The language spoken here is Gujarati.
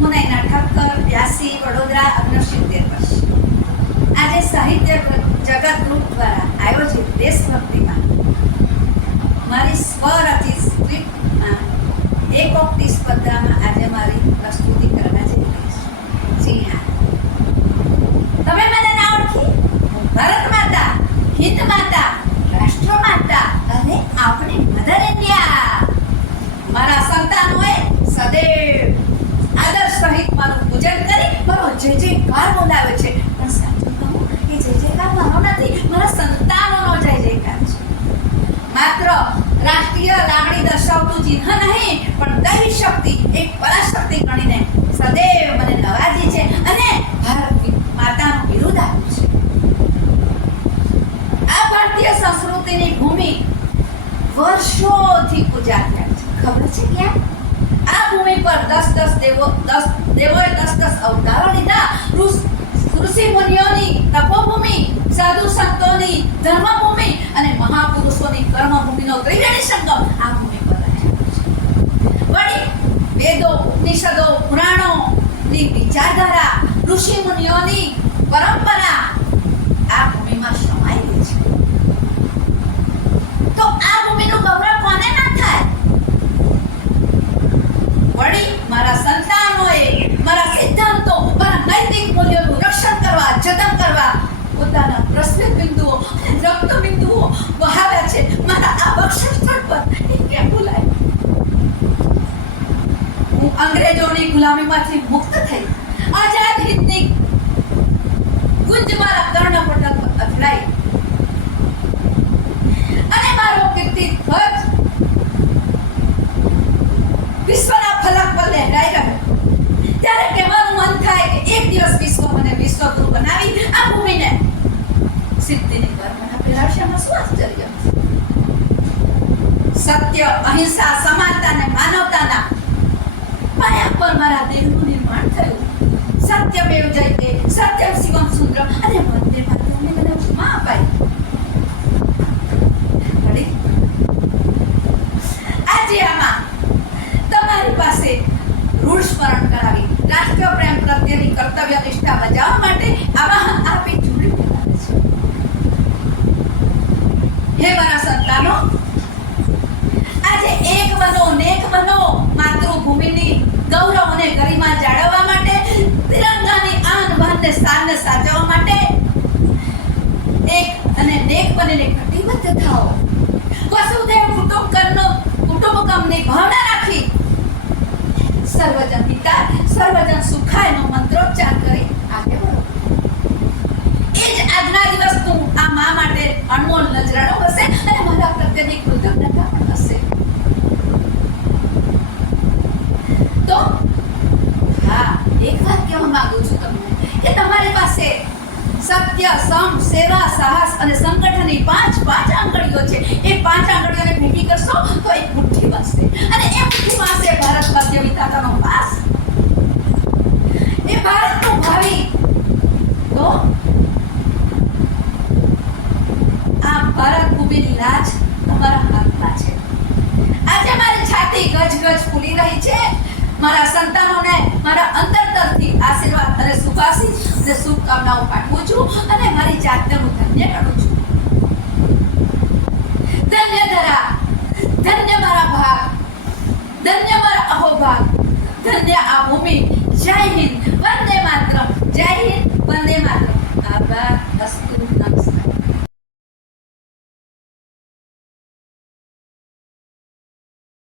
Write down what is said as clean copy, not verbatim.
મુનાઈના ઠક્કર 82 વડોદરા 69 વર્ષ. આજે સાહિત્ય જગત ગ્રુપ દ્વારા આયોજિત દેશભક્તિમાં મારી સ્વરચિત સ્ક્રિપ્ટમાં એકોક્તિ સ્પર્ધામાં આજે મારી પ્રસ્તુતિ કરવા જઈ રહી છું. જી હા, તમે મને ના ઓળખી? ભારત માતા, હિન્દ માતા, રાષ્ટ્ર માતા અને આપણી મધર ઇન્ડિયા. મારા સંતાનોએ સદૈવ આદર સહિત મારું પૂજન કરી મારો જય જયકાર બોલાવે છે. પણ સાચું કહું, એ જય જયકાર મારો નથી, મારા સંતાનોનો જય જયકાર છે. માત્ર રાષ્ટ્રીય લાગણી દર્શાવતું ચિહ્ન નહીં, પણ દૈવી શક્તિ, એક પરાશક્તિ ગણીને સદૈવ મને નવાજી છે અને ભારત માતાનું બિરુદ આપ્યું છે. આ ભારતીય સંસ્કૃતિની ભૂમિ વર્ષોથી પૂજાતી છે. ખબર છે ક્યાં? આ ભૂમિ પર 10 દેવોએ 10 અવતારો લીધા. ઋષિ મુનિઓની તપોભૂમિ, સાધુ સંતોની ધર્મભૂમિ અને મહાપુરુષોની કર્મભૂમિનો ત્રિવેણી સંગમ આ ભૂમિ પર રહેલો છે. વળી વેદો, ઉપનિષદો, પુરાણોની વિચારધારા, ઋષિ મુનિઓની પરંપરા આ ભૂમિમાં સમાયેલી છે. તો આ ભૂમિનું ગૌરવ કોને ના થાય? વળી મારા સંતાનોએ મારા સિદ્ધાંતો, મારા નૈતિક મૂલ્યોનું રક્ષણ કરવા, જતન કરવા પોતાના પ્રસ્વેદ બિંદુઓ અને રક્ત બિંદુઓ વહાવ્યા છે મારા આ બક્ષર સ્થળ પર. એ કેમ ભૂલાય? હું અંગ્રેજોની ગુલામીમાંથી મુક્ત થઈ આઝાદ હિંદની ગુંજ મારા કર્ણપટલ પર અથડાઈ અને મારો કીર્તિ ધ્વજ વિશ્વના ફલક પર લહેરાઈ રહ્યો. ત્યારે કહેવાનું મન થાય કે એક દિવસ વિશ્વ મને વિશ્વગુરુ બનાવી આ ભૂમિને સિદ્ધિની ગર્ભના પેરાશમાં શું આશ્ચર્ય? સત્ય, અહિંસા, સમાનતા અને માનવતાના પાયા પર મારા દેહનું નિર્માણ થયું. સત્યમેવ જયતે, સત્યમ શિવમ સુંદરમ અને વંદે માતરમને મને ઉપમા અપાઈ. આજે આમાં તમારી પાસે રૂઢ સ્મરણ કરાવી રાષ્ટ્ર પ્રેમ પ્રત્યેની કર્તવ્ય નિષ્ઠા બજાવવા માટે આવાહન આપી જોડી બોલાવે છે. હે મારા સંતાનો, આજે એક બનો, નેક બનો. માતૃભૂમિની ગૌરવ અને ગરિમા જાળવવા માટે, તિરંગાની આન બાન ને શાનને સાચવવા માટે એક અને નેક બનીને કટિબદ્ધ થાઓ. વસુદેવ કુટુંબકમની ભાવના રાખી સર્વજન હિતાય સર્વજન સુખાયનો મંત્રોચ્ચાર કરી આગળ વધો. એ જ આજના દિવસનું આ મા માટે અનમોલ નજરાણો હશે અને મારા પ્રત્યેની કૃતજ્ઞતા પણ હશે. તો હા, એક વાત કહેવા માંગુ છું તમને કે તમારી પાસે સત્ય, સમ, સેવા, સાહસ અને સંગઠનની પાંચ આંગળીઓ છે. એ 5 આંગળીઓને ભેગી કરશો તો એક મુઠ્ઠી બનશે અને એ મુઠ્ઠીમાં છે ભારત મધ્ય વિધાતાનો વાસ. એ ભારતનું ભાવિ. તો આ ભારત ભૂમિની લાજ તમારા હાથમાં છે. આજે મારી છાતી ગજ ફૂલી રહી છે. મારા સંતાનોને મારા અંતરતરથી આશીર્વાદ અને શુભાશીષ અને શુભકામનાઓ પાઠવું છું અને મારી જાતને હું ધન્ય ગણું છું. ધન્ય ધરા, ધન્ય મારા ભાગ, ધન્ય મારા અહોભાગ, ધન્ય આ ભૂમિ. જય હિન્દ, વંદે માતરમ. જય હિન્દ.